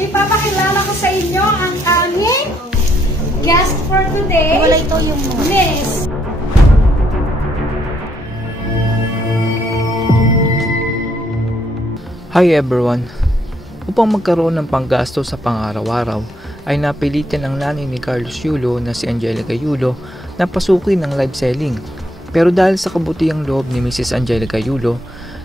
Ipapakilala ko sa inyo ang aming guest for today. Wala ito yung Miss. Hi everyone! Upang magkaroon ng panggasto sa pang-araw-araw ay napilitan ang nanay ni Carlos Yulo na si Angelica Yulo na pasukin ng live selling. Pero dahil sa kabutihang loob ni Mrs. Angelica Yulo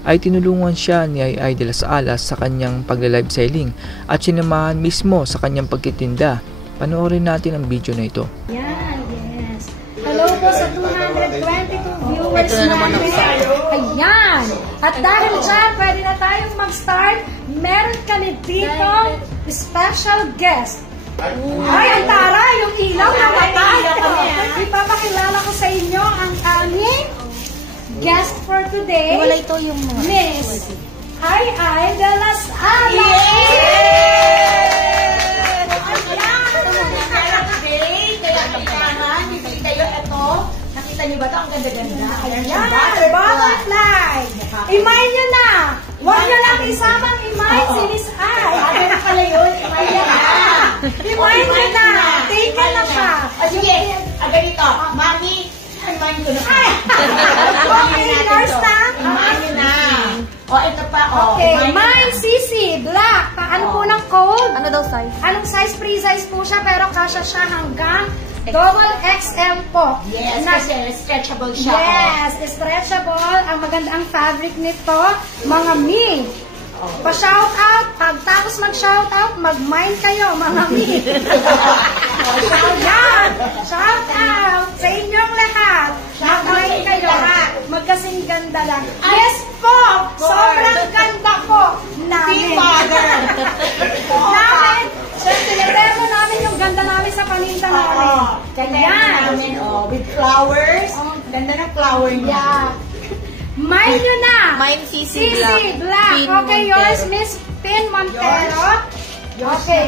ay tinulungan siya ni Ai de las Alas sa kanyang pagla-live selling at sinamahan mismo sa kanyang pagtitinda. Panoorin natin ang video na ito. Yan, yes. Hello po sa 222 viewers natin. Ayan! At dahil dyan, pwede na tayong mag-start. Meron kami dito special guest. Ay, ang tara! Yung ilaw na matay! Ipapakilala ko sa inyo ang aming guest for today. Wala ito yung Miss Ai de las Alas! Nakita niyo ba ito? Ang ganda-ganda. Ayan! Butterfly! Imay nyo na! Huwag nyo lang isamang imay si Miss Ai. Ano pala yun? Imay nyo na! Take na siya! Sige, ganito. Mami, imayin ko na. Okay, nurse na? Imayin nyo na. O, ito pa. Okay, mine Sisi, black. Ano po ng code? Ano daw size? Anong size? Free size po siya, pero kasya siya hanggang double XL po. Yes, kasi stretchable siya. Yes, stretchable. Ang maganda ang fabric nito, mga mi. Pa-shout out, pagtapos mag-shout out, mag-mind kayo, mga mi. Yan! Shout out sa inyong lahat. Mag-mind kayo. Magkasing ganda lang. Yes po! Sobrang ganda po namin. Namin! Tinetemo namin yung ganda namin sa paninda namin. Ganyan. With flowers. Ganda ng flower niya. Yeah. Mine nyo na! Mine Sisi Sisi Black. Okay, yours, Miss Pin Montero. Okay.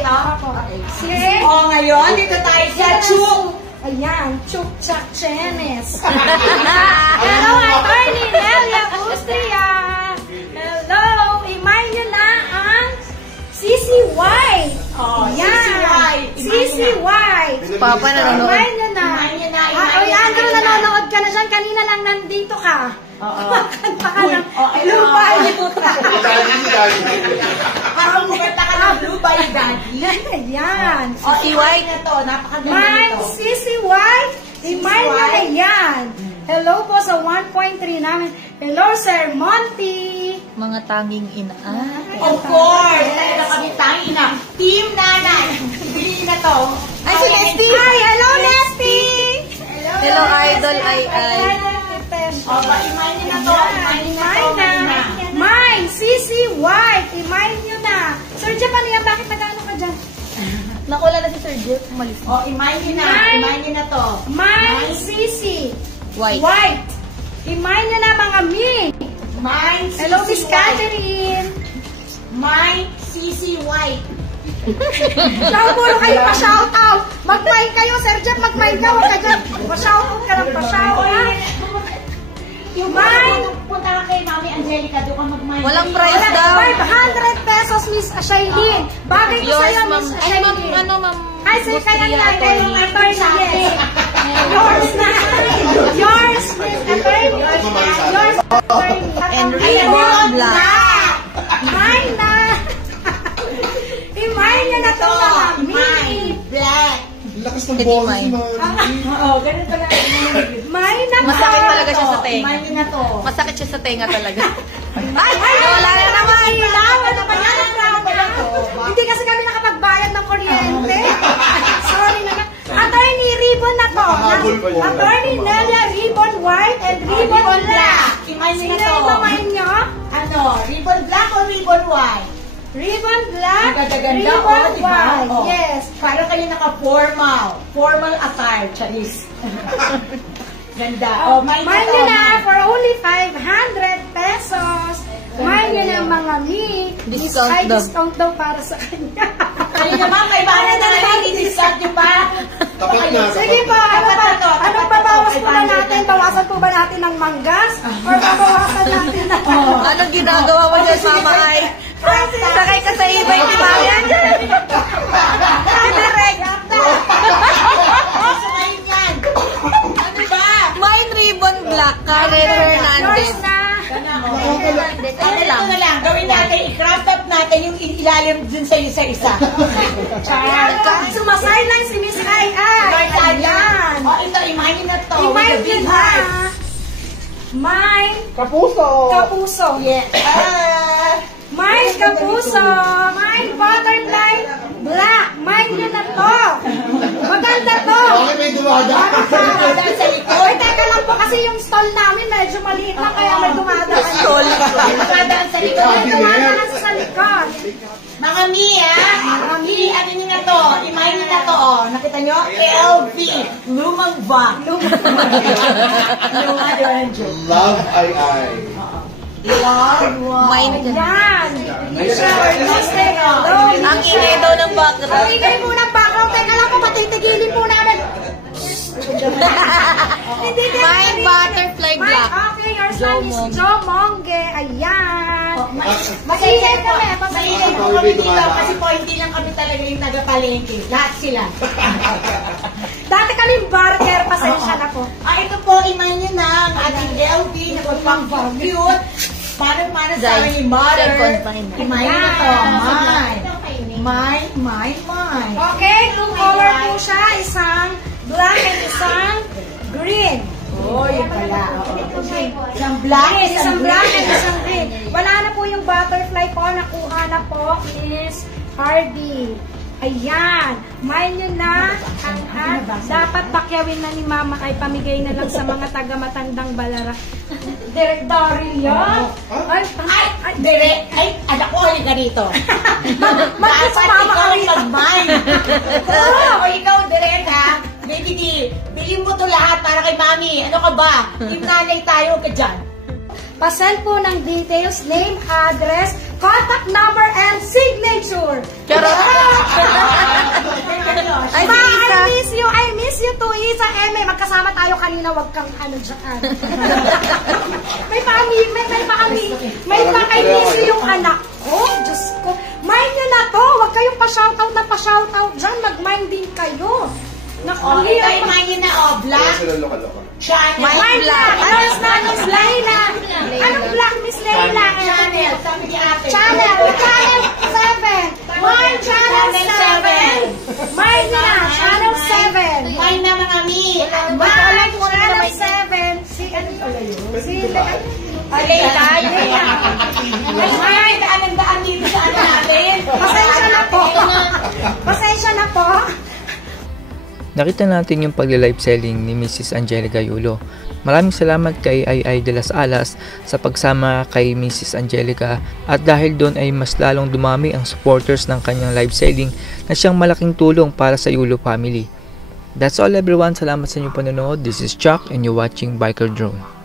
Sige. Ngayon, dito tayo sa Chuk. Ayan, Chuk Chak Chenes. Hello, Attorney Nelia Bustria. Hello, imay nyo na ang Sisi White. Yan. Sisi White. Papa nanonood. Imay nyo na. Oy, Andrew, nanonood ka na dyan. Kanina lang nandito ka. Kanta ka ng Blue Bay. Parang kumanta ka ng Blue Bay, Daddy. Yan. Si White na to. Napakaganda Mine, nito. Sisi White. Imay nyo na yan. Hello po sa 1.3 namin. Hello, Sir Monty. Mga tanging ina. Of course. Talaga kami tanging ina. Team Nanay. Bili na to. Ay, si Nesty. Hi, hello, Nesty. Hello, Idol Ai. Imay nyo na to. Imay na. Mine, Sisi White. Imay nyo na. Sir Jeff, ano yan? Bakit nag-ano ka dyan? Nakula na si Sir Jeff. Umalis. Imay nyo na. Imay nyo na to. Mine, Sisi White. White. Imay nyo na, mga mi. Mine, Hello, Sisi Miss White. Catherine. Mine, Sisi White. Saan puro kayo pa-shout out? Mag-mind kayo, Sir Jeff, mag-mind ka. Huwag ka dyan. Pa-shout out ka lang, pa-shout out. Mine. Punta ka kay Mami Angelica. Doon ka mag-mine. Walang price daw. 500 pesos, Miss Shailene. Bagay ko sa'yo, Miss Shailene. Ma'am. Ay, sir, kaya natin yung attorney. Yes. Yours na. Yours, Miss Attorney. Yours, attorney. And ribbon black. Mine na. I-mine nyo na ito mga Mine black. Lakas ng boses mo. Oo, ganun pala. Mine na po. Masakit talaga siya sa tenga. Imay nyo na to. Masakit siya sa tenga talaga. Ay, wala na naman. Ilawan na ba yan? Hindi kasi kami nakapagbayad ng kuryente. Sorry naman. Attorney Ribbon na to. Attorney Nelia Ribbon White and Ribbon Black. Imay nyo Sino na to. yung mamain nyo? Ano? Ribbon black o ribbon white? Ribbon Black, Ang ganda-ganda, Ribbon oh, diba? White. Oh. Yes. Parang kayo naka-formal. Formal attire, Charis. Ganda. Oh, mine na Mine to. nyo na for only 500 pesos. Mine nyo na mga mi. Discount Ay, daw. discount daw para sa kanya. Kayo naman, kay Bana na lang i-discount nyo pa. Tapat na. Sige po, ano pa? Anong babawas po ba natin? Bawasan po ba natin ng manggas? Or babawasan natin na? Anong ginagawa mo Ito na lang, gawin natin, i-crop top natin yung ilalim dun sa isa-isa. Sumasay lang si Miss Ai. Ayan. O, ito, imahin na to. I-mind yun na. Mind. Kapuso! Kapuso. Yes. Mind kapuso. Mind butterfly. Black. Mind yun na to. Maganda to. Okay, may dumadaan. Dahil sa likod. Oy, teka lang po kasi yung stall namin medyo maliit lang kaya may dumadaan. Dumadaan sa likod. May dumadaan sa likod. Mga Mia, ano nyo na to? Imahin nyo na to, oh. Nakita nyo? LV. Lumang bag. Lumang Love ay. Mind ka. Yan. Ang ingay daw ng background. Ang ingay po ng background. Teka lang po, patitigilin po namin. Mind butterfly black. Okay, your son is Joe Monge. Ayan. Masaya kami. Masaya po kami dito kasi po hindi lang kami talaga yung nagapalengke. Lahat sila. Dati kaming barker, pasensya na po. Ito po, imahin nyo na ang ating LV na pang-cute. Para sa aming mother. Imahin na to. Mine. Okay, two color po siya. Isang black and isang green. Oh, yun pala. Isang black, Isang black and isang green. Wala na po yung butterfly po. Nakuha na po is Hardy. Ayan. Mine yun na. Dapat pakyawin na ni Mama ay pamigay na lang sa mga taga-matandang balara. Direk Daria. Ay, anak ko, halika rito. Bakit sa Mama ikaw kami? mag-mine. O ikaw, Direk, ha? Baby D, bilhin mo to lahat para kay Mami. Ano ka ba? Yung nanay tayo ka dyan. Pasend po ng details, name, address, contact number, and signature. Ay, Ma, si Isa. I miss you too, Isa. Magkasama tayo kanina, wag kang ano dyan. may pa-miss yung anak ko. Diyos ko. Mind nyo na to. Wag kayong pa-shoutout dyan. Mag-mind din kayo. O, ito yung mine na, black. Channel. Mind black. Anong black, Miss Layla? Anong black, Miss Layla? Channel. Sabi ni ate. Channel 7. Mind Channel 7. Mind na. Channel 7. Mine na mga Mi. Mind Channel 7. Si ano pala yun? Si Layla. Ay, daan dito sa ano natin. Pasensya na po. Nakita natin yung pagli-live selling ni Mrs. Angelica Yulo. Maraming salamat kay Ai de las Alas sa pagsama kay Mrs. Angelica at dahil doon ay mas lalong dumami ang supporters ng kanyang live selling na siyang malaking tulong para sa Yulo family. That's all everyone. Salamat sa inyong panonood. This is Chuck and you're watching Biker Drone.